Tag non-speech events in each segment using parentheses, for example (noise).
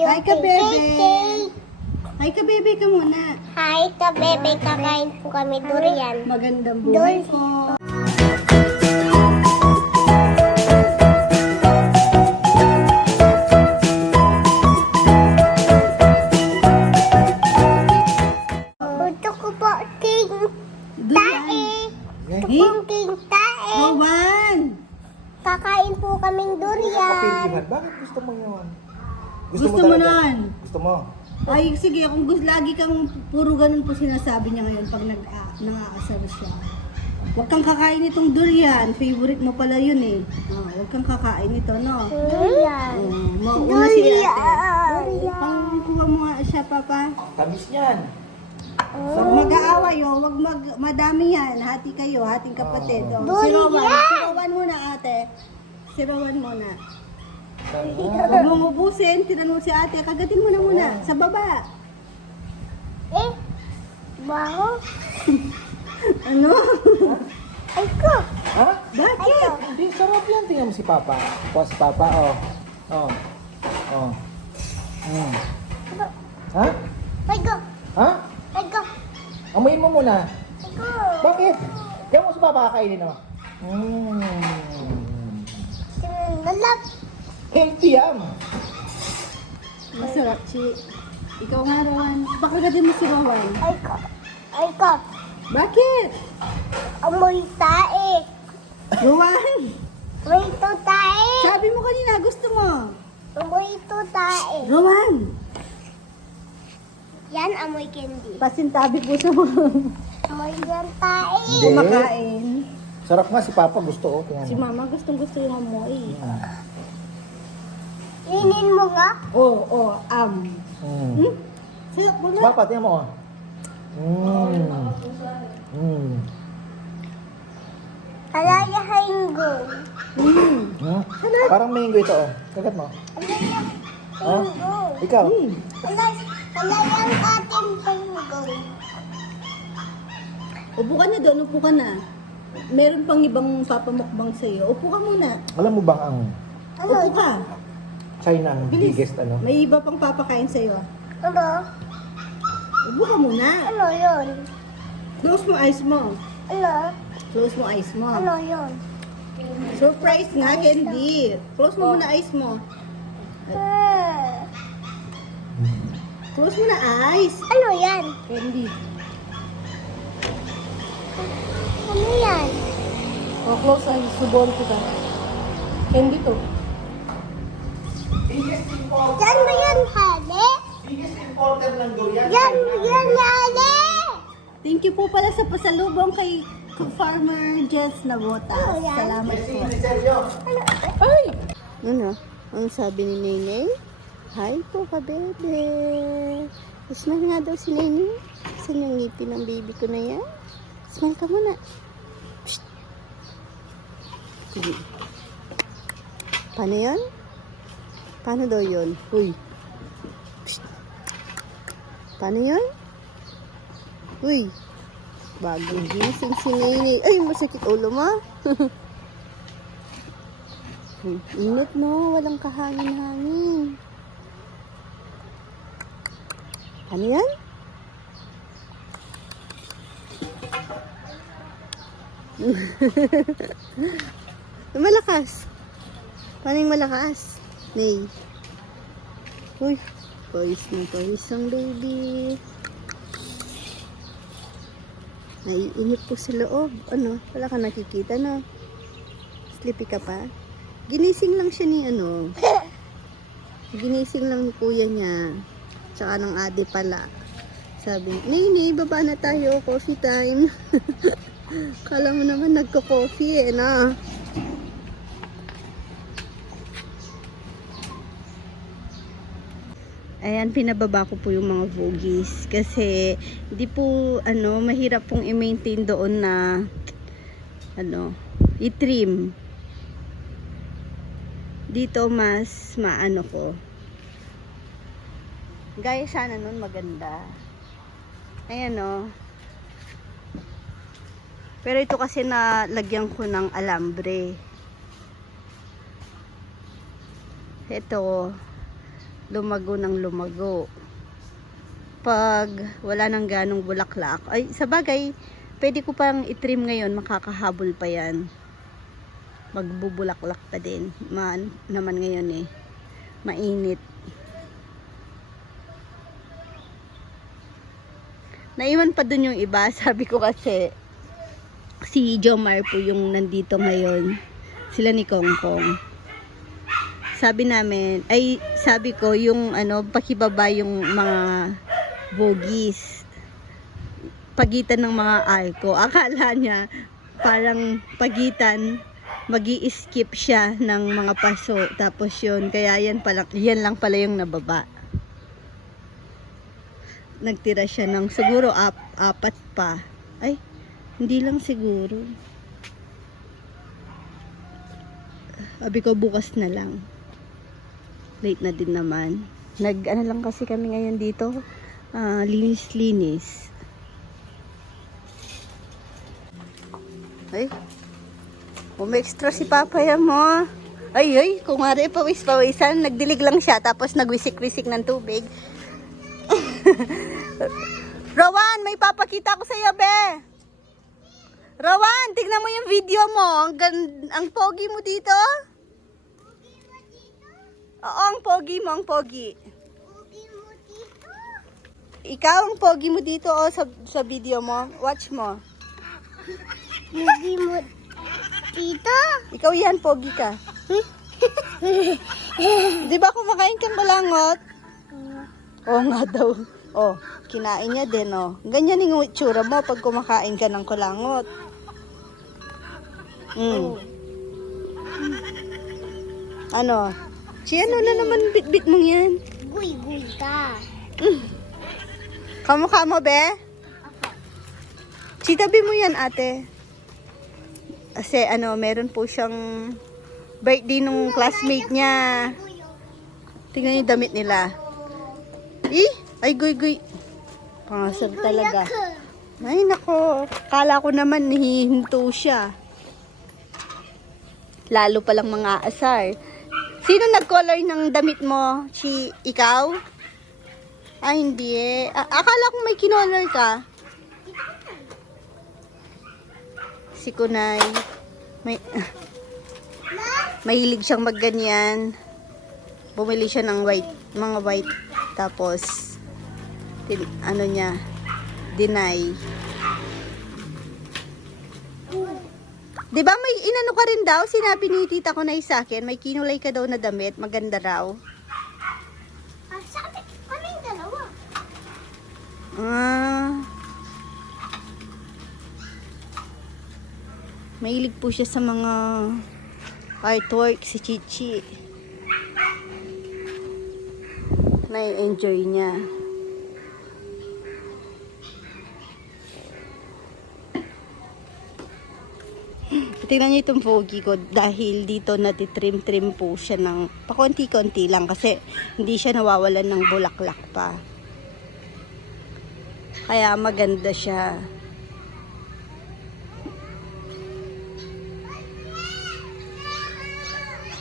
Hi ka, bebe. Hi ka, bebe ka muna. Hi ka, bebe. Kakain po kami durian. Magandang buhay ko. Sinasabi niya ngayon pag nag, ah, nangaasar siya. Huwag kang kakain itong durian. Favorite mo pala yun eh. Ah, huwag kang kakain ito, no? Durian. Oh, mauna si ate. Durian. Pang kuha mo nga siya, papa. Tamis niyan. So, mag-aaway, oh. Wag mag, madami yan. Hati kayo, hating kapatid. Oh. Si Durian! Rowan, si Rowan muna, ate. Si Rowan muna. Huwag mong ubusin, tinan mo si ate. Kagatin mo na muna, sa baba. Eh, baho. Ano? Ay ko. Ha? Bakit? Hindi, sarap yan. Tingnan mo si Papa. Kuha si Papa, oh. Oh. Oh. Mm. Ha? Ay ko. Ha? Ay ko. Amoyin mo muna. Ay ko. Bakit? Diyan mo si Papa kakainin, oh. Mm. Lalap. Healthy yan. Masarap, Chi. Ikaw nga, Rowan. Baka kagatin mo si Rowan. Ay ko. Ay ko. Bakit? Amoy tae. Rowan! Amoy ito tae. Sabi mo kanina, gusto mo. Amoy ito tae. Rowan! Yan, amoy candy. Pasintabi po sa mga Amoy yan tae. Hindi. kumakain. Sarap nga si Papa. Gusto, oh. Tingnan Si mo. mama gustong gusto yung amoy. Mm. Inin mo nga. Oo, oh, oh, am. Mm. Hmm? Sarap mo Si na. Papa, tingnan mo, oh. Mm. Mm. Alayahin ko. Hmm. Hmm? Parang mango ito, oh. Kagat mo. Ko. Ikaw? Hmm. Alay, alayang ating panggo. Upo ka na doon, upo ka na. Meron pang ibang papamukbang sa'yo. Upo ka muna. Alam mo bang ang Ano? Upo ka. China ang Bilis. biggest ano? May iba pang papakain sa'yo. Ano? Upo ka muna. Ano yun? Close mo eyes mo. Ano? Close mo eyes mo. Ano yun? Surprise nga, Candy. Close mo muna eyes mo. Close mo na eyes. Ano yan? Candy. Ano yan? Oh, close eyes. Subon ko ka. Candy to. Yan mo yan, Hale? Biggest importer ng durian. Yan yan, Hale? Thank you po pala sa pasalubong kay Farmer Jess Nabota. Oh, yan. Salamat po. Ano? Ay! Ano? Ang sabi ni Neneng? Hi po ka, bebe. Smile nga daw si Neneng. Saan yung ngipin ng baby ko na yan? Smile ka muna. Psst. Paano yan? Paano daw yun? Uy. Paano yan? Uy. Bagong gising si Neneng. Ay, masakit ulo mo. (laughs) Init no, walang kahangin-hangin. Ano yan? (laughs) malakas. Paano yung malakas? Nay. Uy, pawis na pawis ang baby. Naiinit po sa loob. Ano? Wala ka nakikita no? Sleepy ka pa? Ginising lang siya ni ano. (laughs) Ginising lang ni kuya niya. Tsaka ng ate pala. Sabi, Nini, baba na tayo. Coffee time. (laughs) Kala mo naman nagko-coffee eh, na. Ayan, pinababa ko po yung mga vogies. Kasi, hindi po, ano, mahirap pong i-maintain doon na, ano, i-trim dito mas maano ko. Gaya sana nun maganda. Ayan o. Pero ito kasi na lagyan ko ng alambre. Ito. Lumago ng lumago. Pag wala nang ganong bulaklak, ay sa bagay, pwede ko pang itrim ngayon, makakahabol pa yan. Magbubulaklak pa din. Man, naman ngayon eh. Mainit. Naiwan pa dun yung iba. (laughs) Sabi ko kasi, si Jomar po yung nandito ngayon. Sila ni Kongkong. Sabi namin, ay sabi ko yung ano, pakibaba yung mga bogies. Pagitan ng mga arko. Akala niya parang pagitan mag skip siya ng mga paso. Tapos yun, kaya yan, pala, yan lang pala yung nababa. Nagtira siya ng siguro ap, apat pa. Ay, hindi lang siguro. Sabi ko bukas na lang. Late na din naman. Nag ano lang kasi kami ngayon dito. ah, linis-linis. Ay. Umextra si Papa yan mo. Ay, ay, kung nga pawis-pawisan, nagdilig lang siya, tapos nagwisik-wisik ng tubig. (laughs) Rowan, may papakita ko sa iyo, be. Rowan, tignan mo yung video mo. Ang, ang pogi mo dito. Pogi mo, ang pogi. Ugi mo dito. Ikaw, ang pogi mo dito, oh, sa, sa video mo. Watch mo. Ugi mo dito. Ikaw yan, pogi ka. Di ba kumakain kang balangot? Oo nga daw. Oh, kinain niya din, oh. Ganyan yung itsura mo pag kumakain ka ng kulangot. Mm. Ano? Si ano na naman bit-bit mong yan? Guy-guy ka. Kamukha mo, be? Sitabi mo yan, ate. Kasi ano, meron po siyang birthday nung classmate niya. Tingnan yung damit nila. Ih, ay guy guy. Pangasar talaga. Ay nako, kala ko naman hihinto siya. Lalo palang mga asar. Sino nag-color ng damit mo? Si ikaw? Ay, hindi eh. A- akala ko may kinolor ka. Si Kunay. May... (laughs) Mahilig siyang magganyan. Bumili siya ng white, mga white. Tapos, tin, ano niya, deny. Di ba may inano ka rin daw? Sinabi ni tita ko na isa akin, may kinulay ka daw na damit, maganda raw. Ah, sabi, kaming dalawa. Ah. Mahilig po siya sa mga artwork si Chichi. Nai-enjoy niya. Tingnan niyo itong pogi ko dahil dito natitrim-trim po siya ng pakonti-konti lang kasi hindi siya nawawalan ng bulaklak pa. Kaya maganda siya.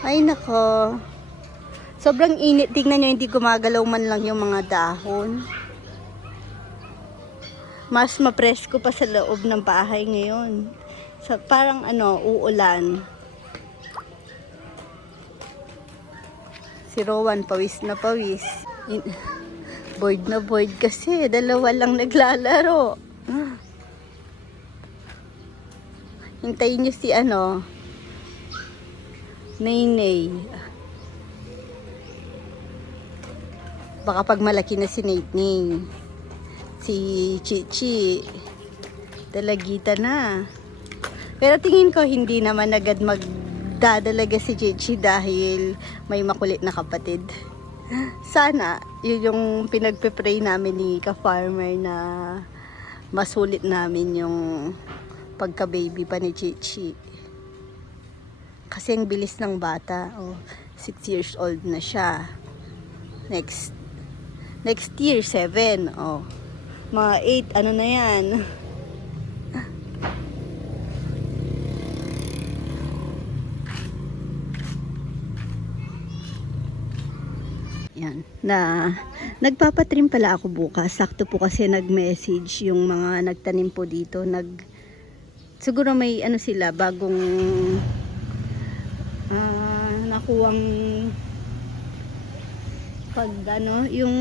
Ay nako. Sobrang init. Tingnan nyo, hindi gumagalaw man lang yung mga dahon. Mas mapresko pa sa loob ng bahay ngayon. Sa, parang ano, uulan. Si Rowan, pawis na pawis. In- Boyd na boyd kasi. Dalawa lang naglalaro. Hintayin niyo si ano. Naynay. Baka pag malaki na si Naynay. Si Chichi. Dalagita na. Pero tingin ko hindi naman agad magdadalaga si Chichi dahil may makulit na kapatid. Sana, yun yung pinagpe-pray namin ni ka-farmer na masulit namin yung pagka-baby pa ni Chichi. Kasi ang bilis ng bata. Oh, 6 years old na siya. Next next year, 7. Oh. Mga 8, ano na yan? Yan. Na nagpapatrim pala ako bukas. Sakto po kasi nag-message yung mga nagtanim po dito. Nag, siguro may ano sila, bagong ah, nakuwang pag ano, yung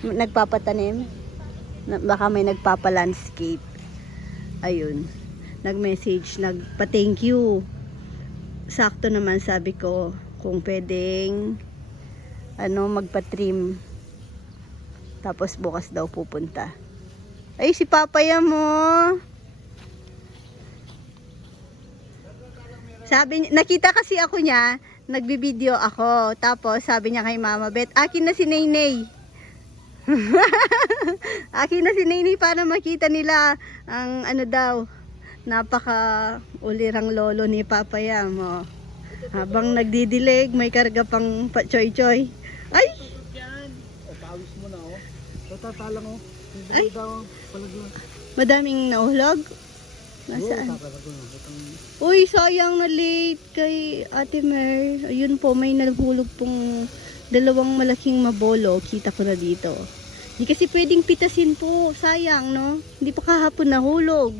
nagpapatanim. Na, baka may nagpapa-landscape. Ayun. Nag-message, nagpa-thank you. Sakto naman sabi ko kung pwedeng ano magpa-trim. Tapos bukas daw pupunta. Ay si Papaya mo. Sabi niya, nakita kasi ako niya, nagbibideo ako. Tapos sabi niya kay Mama Bet, akin na si Naynay. (laughs) akin na si Naynay para makita nila ang ano daw, napaka ulirang lolo ni Papaya mo. Habang nagdidilig, may karga pang choy-choy. Ay! O, pawis mo na, oh. Tatatalang, oh. Hindi Ay. Madaming nahulog. Oo, Nasaan? Uy, sayang na late kay Ate Mer. Ayun po, may nahulog pong dalawang malaking mabolo. Kita ko na dito. Di kasi pwedeng pitasin po. Sayang, no? Hindi pa kahapon nahulog.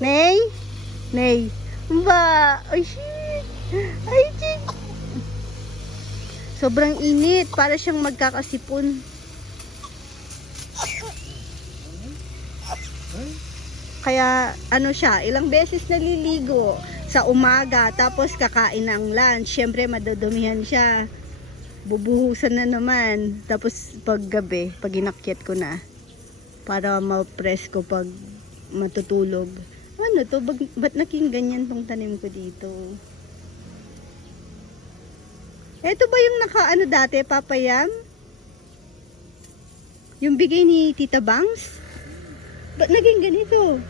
Nay? Nay? Ba? Ay, shit! Ay, shit! Sobrang init. Para siyang magkakasipon. Kaya ano siya, ilang beses naliligo sa umaga tapos kakain ng lunch. Syempre madudumihan siya. Bubuhusan na naman. Tapos pag gabi, pag inakyat ko na para ma-press ko pag matutulog. Ano to? Bag, ba't naging ganyan tong tanim ko dito? Ito ba yung nakaano dati, papayam? Yung bigay ni Tita Bangs? Ba't naging ganito?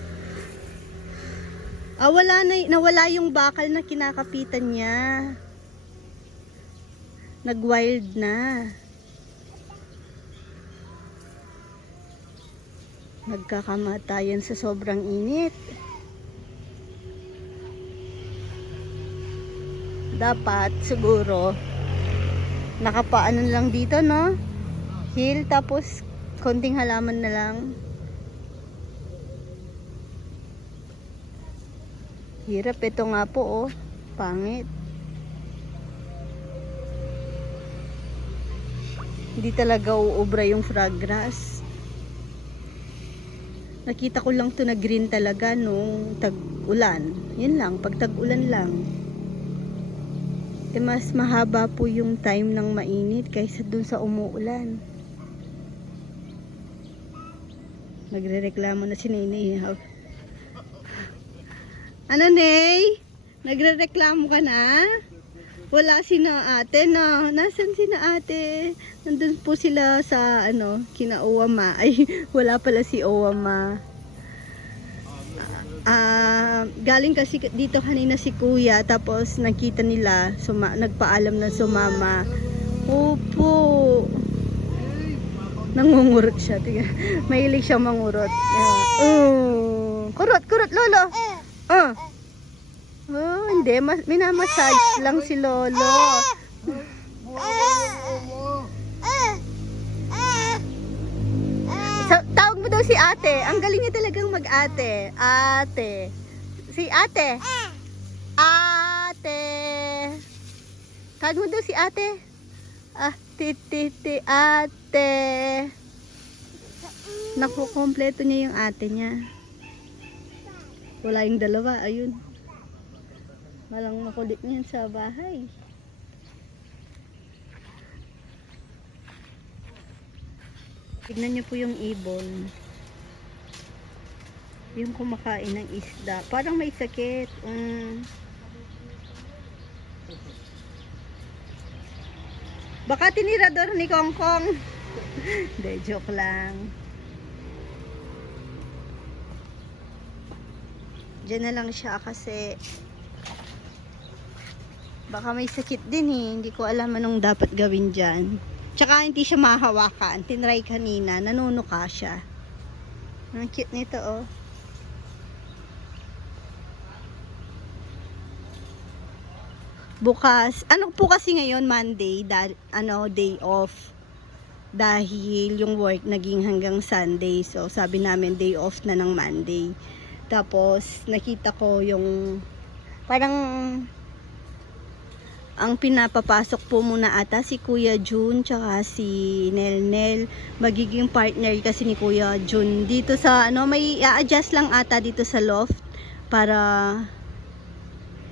Ah, wala na, nawala yung bakal na kinakapitan niya. Nag-wild na. Nagkakamatayan sa sobrang init. Dapat siguro nakapaano lang dito, no? Hill tapos konting halaman na lang. Hirap ito nga po oh. Pangit. Hindi talaga uubra yung frog grass. Nakita ko lang to na green talaga nung tag-ulan. Yun lang, pag tag-ulan lang. Eh mas mahaba po yung time ng mainit kaysa dun sa umuulan. Nagrereklamo na si Nene. Ano, Ney? Nagre-reklamo ka na? Wala si na ate na. Nasaan si na ate? Nandun po sila sa ano, kina Owama. Ay, (laughs) wala pala si Owama. Ah, galing kasi dito kanina si Kuya tapos nakita nila suma, nagpaalam na sumama. Opo. Nangungurot siya. Tiga. Mahilig siyang mangurot. Yeah. Oh. Kurot, kurot, lolo. Oh. Oh, hindi. Mas, minamassage lang si lolo. Mo daw si ate. Ang galing niya talagang mag-ate. Ate. Si ate. Ate. Tawag mo daw si ate. Ah, titi, ate. Naku, kompleto niya yung ate niya. Wala yung dalawa, ayun. Walang makulit niyan sa bahay. Tignan niyo po yung ibon. Yung kumakain ng isda. Parang may sakit. Mm. Baka tinirador ni Kong Kong. (laughs) Hindi, joke lang. Diyan na lang siya kasi baka may sakit din eh. Hindi ko alam anong dapat gawin dyan. Tsaka hindi siya mahawakan. Tinry kanina. Nanunuka siya. Ang cute nito oh. Bukas, ano po kasi ngayon, Monday, da, ano, day off. Dahil yung work naging hanggang Sunday. So, sabi namin day off na ng Monday. Tapos, nakita ko yung parang ang pinapapasok po muna ata si Kuya Jun tsaka si Nel Nel. Magiging partner kasi ni Kuya Jun. Dito sa ano may i-adjust lang ata dito sa loft para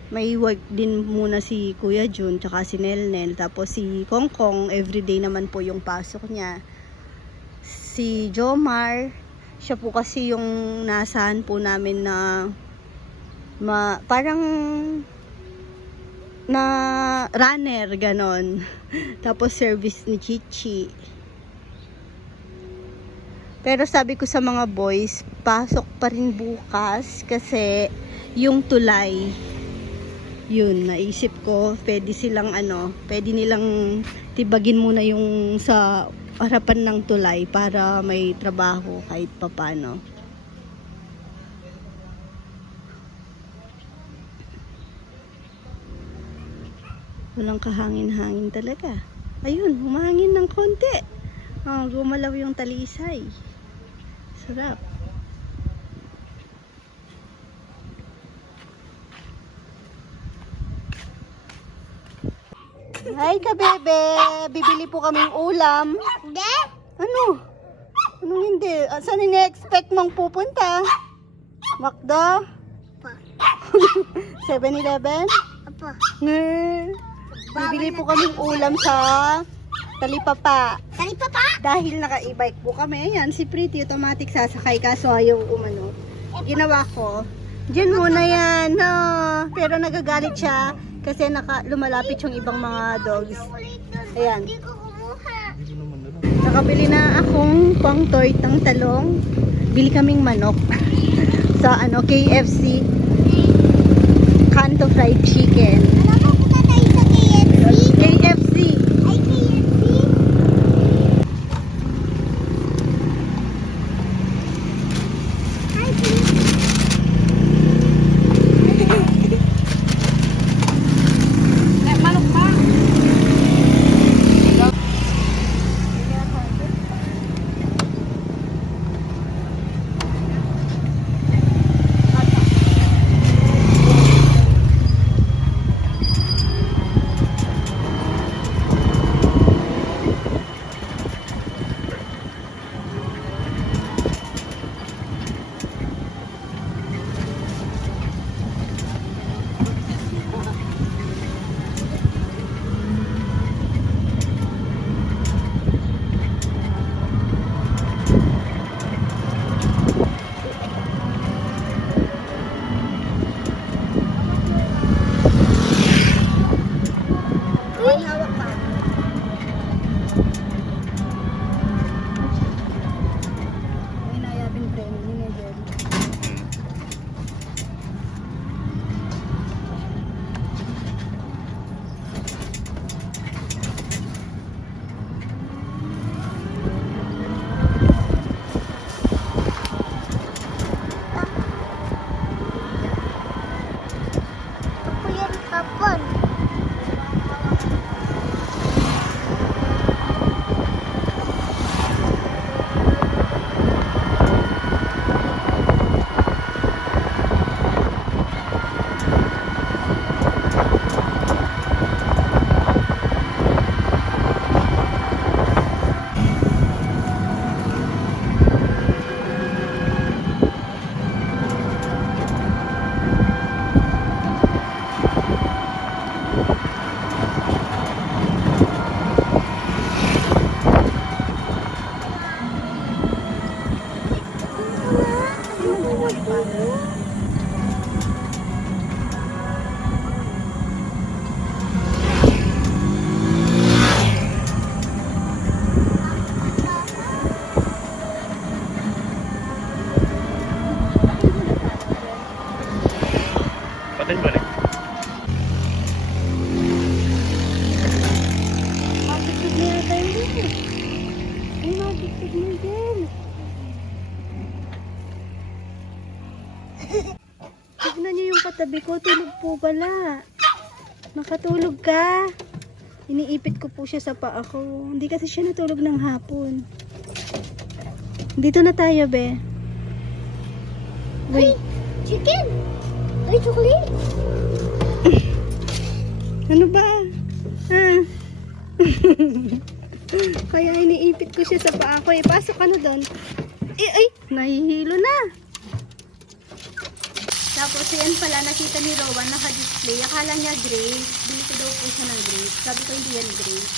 may work din muna si Kuya Jun tsaka si Nel Nel. Tapos si Kong Kong everyday naman po yung pasok niya. Si Jomar siya po kasi yung nasahan po namin na ma, parang na runner ganon. Tapos service ni Chichi. Pero sabi ko sa mga boys pasok pa rin bukas kasi yung tulay yun naisip ko pwede silang ano pwede nilang tibagin muna yung sa harapan ng tulay para may trabaho kahit papano Walang kahangin-hangin talaga. Ayun, humangin ng konti. Oh, gumalaw yung talisay. Sarap. Hi ka, bebe. Bibili po kaming ulam. Hindi? Ano? Anong hindi? Ah, Saan ina-expect mong pupunta? Makdo? Pa. (laughs) 7-Eleven? Apa. Eh, Bibili po kaming ulam sa Talipapa. Tali pa pa? Dahil naka-e-bike po kami. Ayan, si Pretty automatic sasakay kaso ayaw umano. Ginawa ko. Diyan muna yan. No. Pero nagagalit siya kasi naka, lumalapit yung ibang mga dogs. Ayan. Nakabili na akong pang tortang talong. Bili kaming manok. (laughs) sa ano, KFC. Kanto fried chicken. Pala. Nakatulog ka. Iniipit ko po siya sa paa ko. Hindi kasi siya natulog ng hapon. Dito na tayo, be. Uy, chicken! Uy, chocolate! (clears throat) Ano ba? Ah. (laughs) Kaya iniipit ko siya sa paa ko. Eh, pasok ka na doon. Eh, ay, nahihilo na. Tapos, yan pala, nakita ni Rowan, naka-display. Akala niya grapes. Bili ko daw po siya ng grapes. Sabi ko, hindi yan grapes.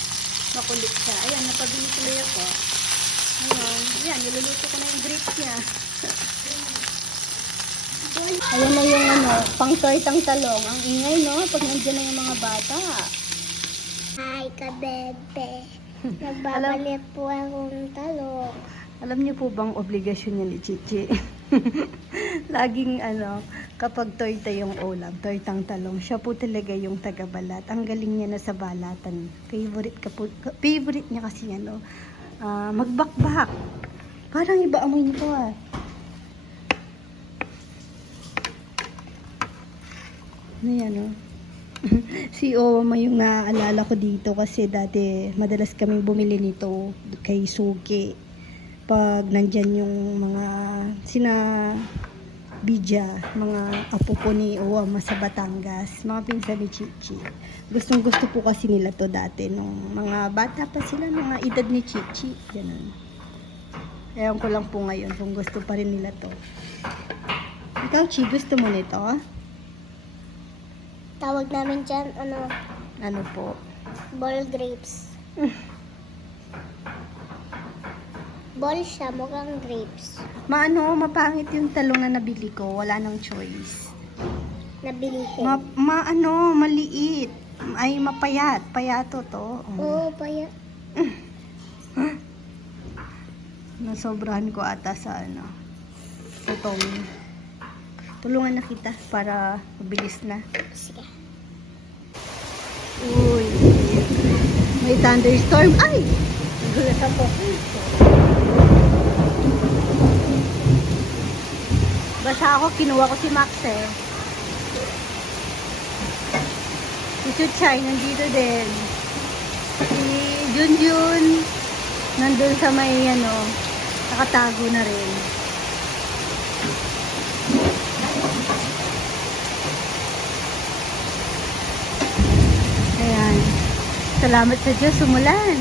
Makulit siya. Ayan, napabili tuloy ako. Ayan, ayan, niluluto ko na yung grapes niya. (laughs) Ayan na yung ano, pang tortang talong. Ang ingay, no? Pag nandiyan na yung mga bata. Hi, kabebe. (laughs) Nagbabalik po akong talong. Alam niyo po bang obligasyon niya ni Chichi? (laughs) (laughs) Laging ano, kapag torta yung ulam, tortang talong, siya po talaga yung tagabalat. Ang galing niya na sa balatan. Favorite, ka po, favorite niya kasi ano, ah, magbakbak. Parang iba amoy nito ah. Ano yan oh? (laughs) si Oma yung naaalala ko dito kasi dati madalas kaming bumili nito kay Suki pag nandyan yung mga sina Bidya, mga apo po ni Uwama sa Batangas, mga pinsan ni Chichi. Gustong gusto po kasi nila to dati nung mga bata pa sila, mga edad ni Chichi. Ganun. Ewan ko lang po ngayon kung gusto pa rin nila to. Ikaw, Chi, gusto mo nito? Tawag namin dyan, ano, Ano po? ball grapes. (laughs) ball siya, mukhang grapes. Maano, mapangit yung talong na nabili ko. Wala nang choice. Nabilihin. Ma, maano, maliit. Ay, mapayat. Payato to. Oh. Oo, paya. (sighs) Nasobrahan ko ata sa ano. Tutong. Tulungan na kita para mabilis na. Sige. Uy. May thunderstorm. Ay! Nagulat ako. Basta ako, kinuha ko si Max eh. Si Chuchay, nandito din. Si Junjun, nandun sa may ano, nakatago na rin. Ayan. Salamat sa Diyos, umulan.